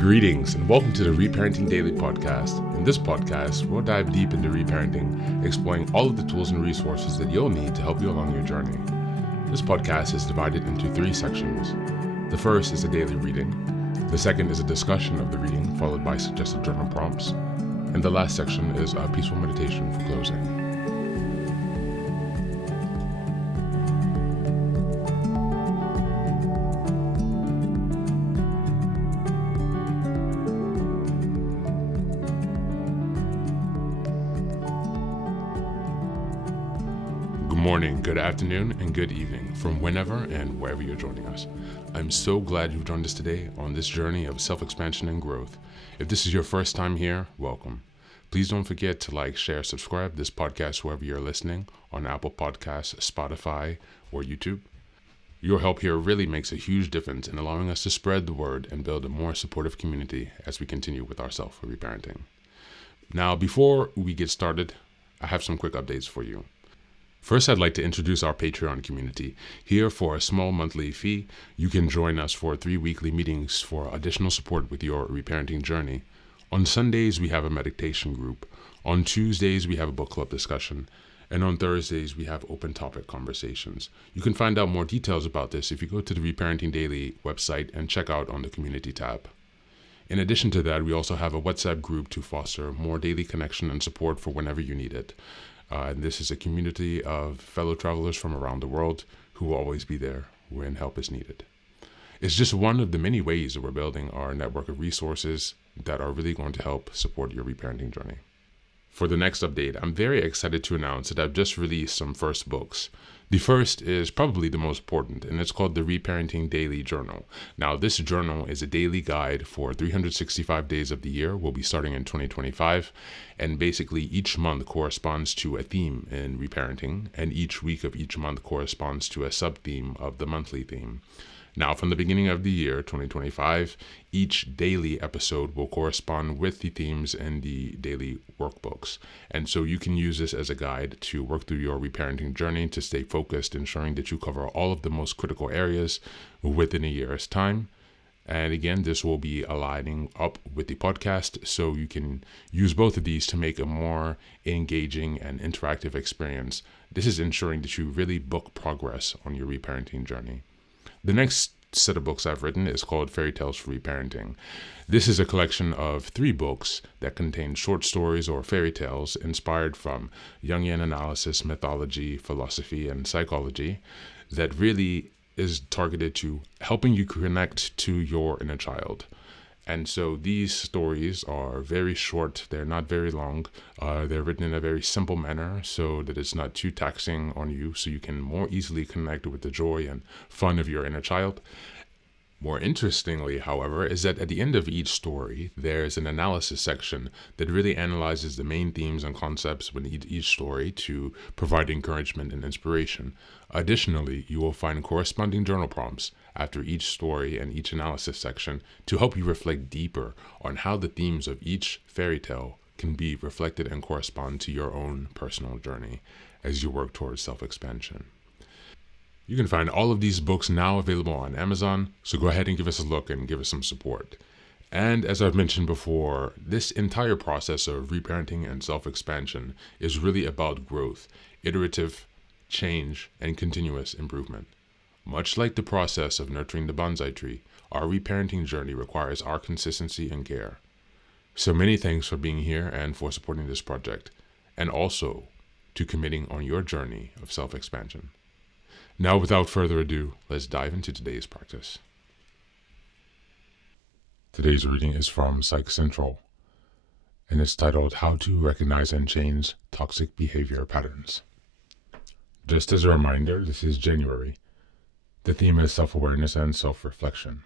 Greetings and welcome to the Reparenting Daily podcast. In this podcast, we'll dive deep into reparenting, exploring all of the tools and resources that you'll need to help you along your journey. This podcast is divided into 3 sections. The first is a daily reading. The second is a discussion of the reading, followed by suggested journal prompts. And the last section is a peaceful meditation for closing. Good morning, good afternoon, and good evening from whenever and wherever you're joining us. I'm so glad you've joined us today on this journey of self-expansion and growth. If this is your first time here, welcome. Please don't forget to like, share, subscribe this podcast wherever you're listening, on Apple Podcasts, Spotify, or YouTube. Your help here really makes a huge difference in allowing us to spread the word and build a more supportive community as we continue with our self-reparenting. Now, before we get started, I have some quick updates for you. First, I'd like to introduce our Patreon community. Here, for a small monthly fee, you can join us for 3 weekly meetings for additional support with your reparenting journey. On Sundays, we have a meditation group. On Tuesdays, we have a book club discussion. And on Thursdays, we have open topic conversations. You can find out more details about this if you go to the Reparenting Daily website and check out on the community tab. In addition to that, we also have a WhatsApp group to foster more daily connection and support for whenever you need it. And this is a community of fellow travelers from around the world who will always be there when help is needed. It's just one of the many ways that we're building our network of resources that are really going to help support your reparenting journey. For the next update, I'm very excited to announce that I've just released some first books. The first is probably the most important, and it's called the Reparenting Daily Journal. Now, this journal is a daily guide for 365 days of the year. We'll be starting in 2025, and basically each month corresponds to a theme in reparenting, and each week of each month corresponds to a sub-theme of the monthly theme. Now, from the beginning of the year, 2025, each daily episode will correspond with the themes in the daily workbooks. And so you can use this as a guide to work through your reparenting journey to stay focused, ensuring that you cover all of the most critical areas within a year's time. And again, this will be aligning up with the podcast, so you can use both of these to make a more engaging and interactive experience. This is ensuring that you really book progress on your reparenting journey. The next set of books I've written is called Fairy Tales for Reparenting. This is a collection of 3 books that contain short stories or fairy tales inspired from Jungian analysis, mythology, philosophy, and psychology that really is targeted to helping you connect to your inner child. And so these stories are very short. They're not very long. They're written in a very simple manner so that it's not too taxing on you, so you can more easily connect with the joy and fun of your inner child. More interestingly, however, is that at the end of each story, there's an analysis section that really analyzes the main themes and concepts within each story to provide encouragement and inspiration. Additionally, you will find corresponding journal prompts after each story and each analysis section to help you reflect deeper on how the themes of each fairy tale can be reflected and correspond to your own personal journey as you work towards self-expansion. You can find all of these books now available on Amazon, so go ahead and give us a look and give us some support. And as I've mentioned before, this entire process of reparenting and self-expansion is really about growth, iterative change, and continuous improvement. Much like the process of nurturing the bonsai tree, our reparenting journey requires our consistency and care. So many thanks for being here and for supporting this project, and also to committing on your journey of self-expansion. Now, without further ado, let's dive into today's practice. Today's reading is from Psych Central, and it's titled How to Recognize and Change Toxic Behavior Patterns. Just as a reminder, this is January. The theme is self-awareness and self-reflection.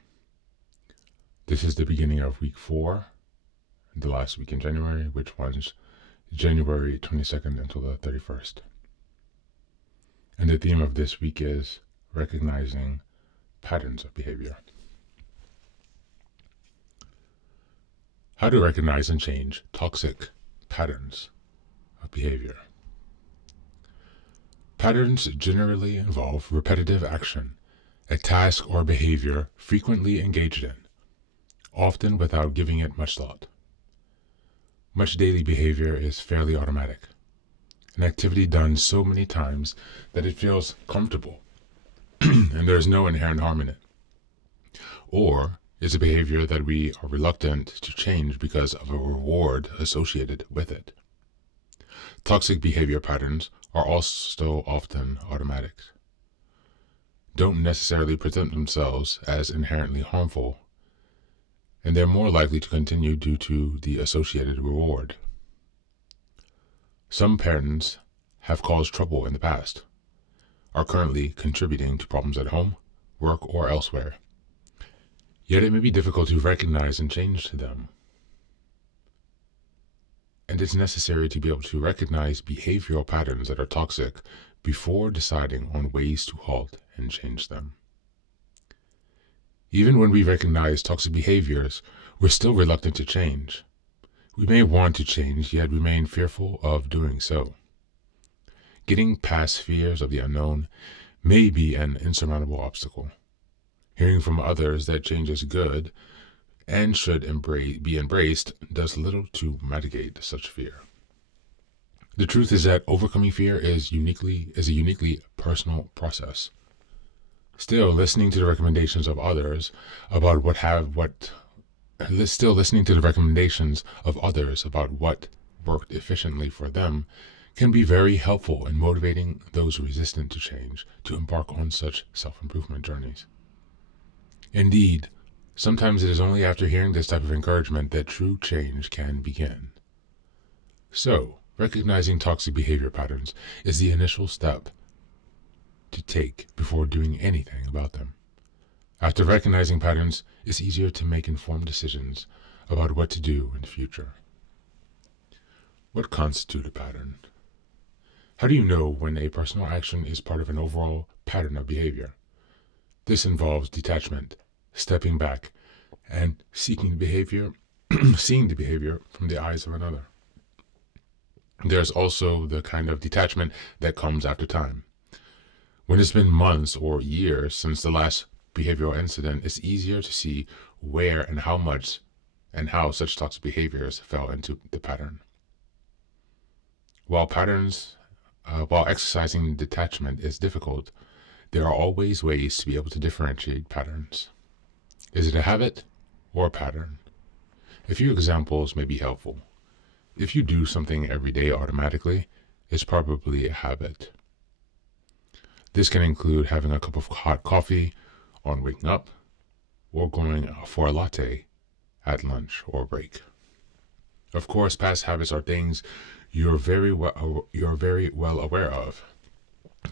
This is the beginning of week 4, the last week in January, which runs January 22nd until the 31st. And the theme of this week is recognizing patterns of behavior. How to recognize and change toxic patterns of behavior. Patterns generally involve repetitive action, a task or behavior frequently engaged in. often without giving it much thought. Much daily behavior is fairly automatic, an activity done so many times that it feels comfortable and there is no inherent harm in it. Or is a behavior that we are reluctant to change because of a reward associated with it. Toxic behavior patterns are also often automatic, don't necessarily present themselves as inherently harmful, and they're more likely to continue due to the associated reward. Some patterns have caused trouble in the past, are currently contributing to problems at home, work, or elsewhere. Yet it may be difficult to recognize and change them. And it's necessary to be able to recognize behavioral patterns that are toxic before deciding on ways to halt and change them. Even when we recognize toxic behaviors, we're still reluctant to change. We may want to change, yet remain fearful of doing so. Getting past fears of the unknown may be an insurmountable obstacle. Hearing from others that change is good and should be embraced does little to mitigate such fear. The truth is that overcoming fear is a uniquely personal process. Still, listening to the recommendations of others about what worked efficiently for them can be very helpful in motivating those resistant to change to embark on such self-improvement journeys. Indeed, sometimes it is only after hearing this type of encouragement that true change can begin. So, recognizing toxic behavior patterns is the initial step to take before doing anything about them. After recognizing patterns, it's easier to make informed decisions about what to do in the future. What constitutes a pattern? How do you know when a personal action is part of an overall pattern of behavior? This involves detachment, stepping back, and seeing the behavior from the eyes of another. There's also the kind of detachment that comes after time. When it's been months or years since the last behavioral incident, it's easier to see where and how such toxic behaviors fell into the pattern. While exercising detachment is difficult, there are always ways to be able to differentiate patterns. Is it a habit or a pattern? A few examples may be helpful. If you do something every day automatically, it's probably a habit. This can include having a cup of hot coffee on waking up, or going for a latte at lunch or break. Of course, past habits are things you're very well aware of,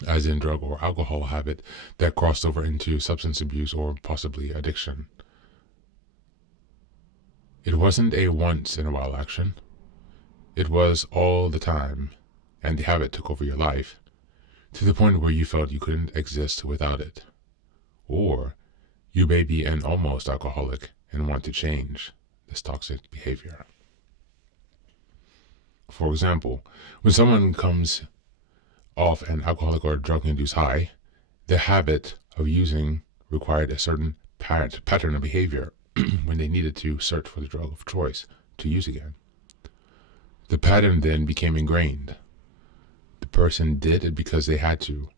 as in drug or alcohol habit that crossed over into substance abuse or possibly addiction. It wasn't a once in a while action. It was all the time, and the habit took over your life, to the point where you felt you couldn't exist without it. Or you may be an almost alcoholic and want to change this toxic behavior. For example, when someone comes off an alcoholic or drug-induced high, the habit of using required a certain pattern of behavior when they needed to search for the drug of choice to use again. The pattern then became ingrained. The person did it because they had to,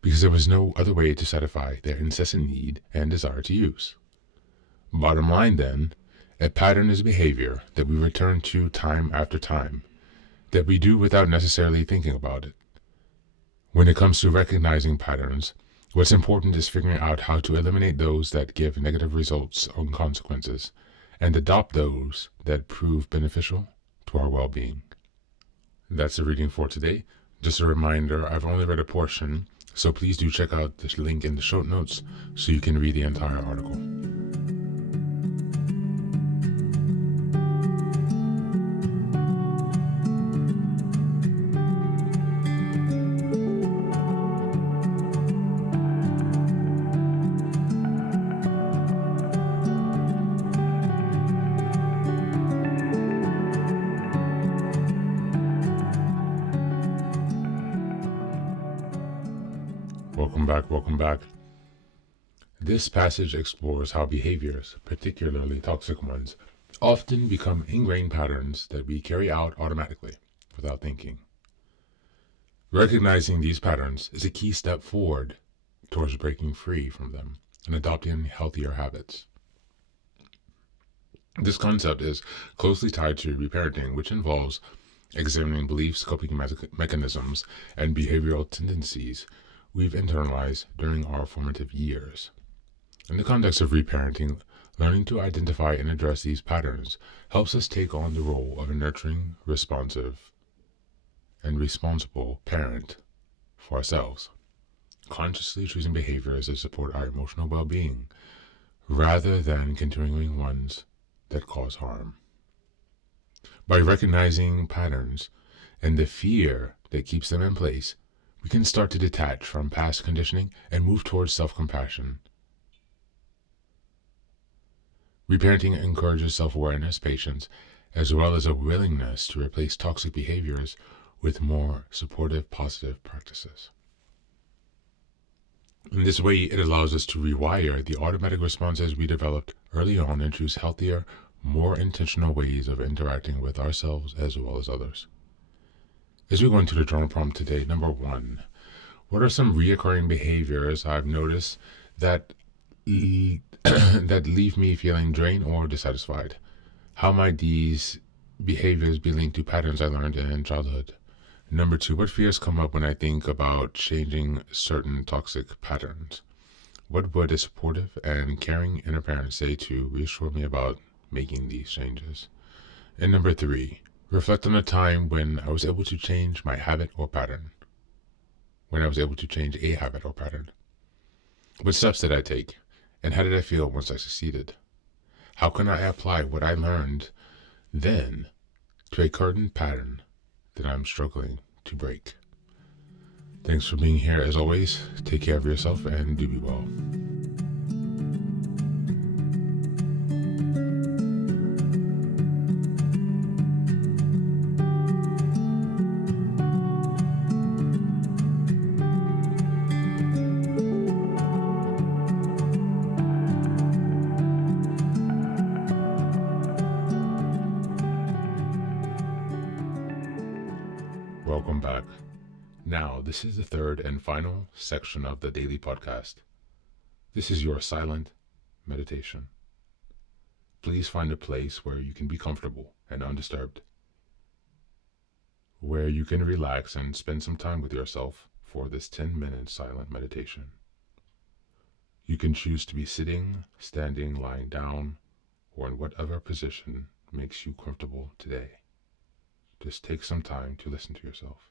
because there was no other way to satisfy their incessant need and desire to use. Bottom line then, a pattern is a behavior that we return to time after time, that we do without necessarily thinking about it. When it comes to recognizing patterns, what's important is figuring out how to eliminate those that give negative results or consequences, and adopt those that prove beneficial to our well-being. That's the reading for today. Just a reminder, I've only read a portion, so please do check out the link in the show notes so you can read the entire article. Welcome back. This passage explores how behaviors, particularly toxic ones, often become ingrained patterns that we carry out automatically without thinking. Recognizing these patterns is a key step forward towards breaking free from them and adopting healthier habits. This concept is closely tied to reparenting, which involves examining beliefs, coping mechanisms, and behavioral tendencies we've internalized during our formative years. In the context of reparenting, learning to identify and address these patterns helps us take on the role of a nurturing, responsive, and responsible parent for ourselves, consciously choosing behaviors that support our emotional well-being rather than continuing ones that cause harm. By recognizing patterns and the fear that keeps them in place, we can start to detach from past conditioning and move towards self-compassion. Reparenting encourages self-awareness, patience, as well as a willingness to replace toxic behaviors with more supportive, positive practices. In this way, it allows us to rewire the automatic responses we developed early on and choose healthier, more intentional ways of interacting with ourselves as well as others. As we go into the journal prompt today, number 1, what are some reoccurring behaviors I've noticed that that leave me feeling drained or dissatisfied? How might these behaviors be linked to patterns I learned in childhood? Number 2, what fears come up when I think about changing certain toxic patterns? What would a supportive and caring inner parent say to reassure me about making these changes? And number 3, reflect on a time when I was able to change my habit or pattern. When I was able to change a habit or pattern. What steps did I take? And how did I feel once I succeeded? How can I apply what I learned then to a current pattern that I'm struggling to break? Thanks for being here. As always, take care of yourself and do be well. Welcome back. Now, this is the third and final section of the daily podcast. This is your silent meditation. Please find a place where you can be comfortable and undisturbed, where you can relax and spend some time with yourself for this 10-minute silent meditation. You can choose to be sitting, standing, lying down, or in whatever position makes you comfortable today. Just take some time to listen to yourself.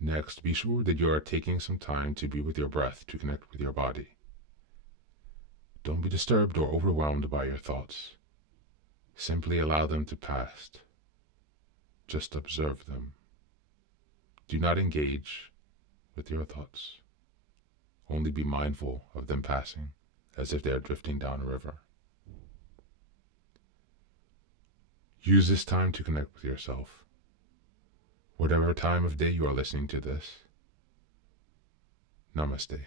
Next, be sure that you are taking some time to be with your breath to connect with your body. Don't be disturbed or overwhelmed by your thoughts. Simply allow them to pass. Just observe them. Do not engage with your thoughts. Only be mindful of them passing as if they are drifting down a river. Use this time to connect with yourself. Whatever time of day you are listening to this, Namaste.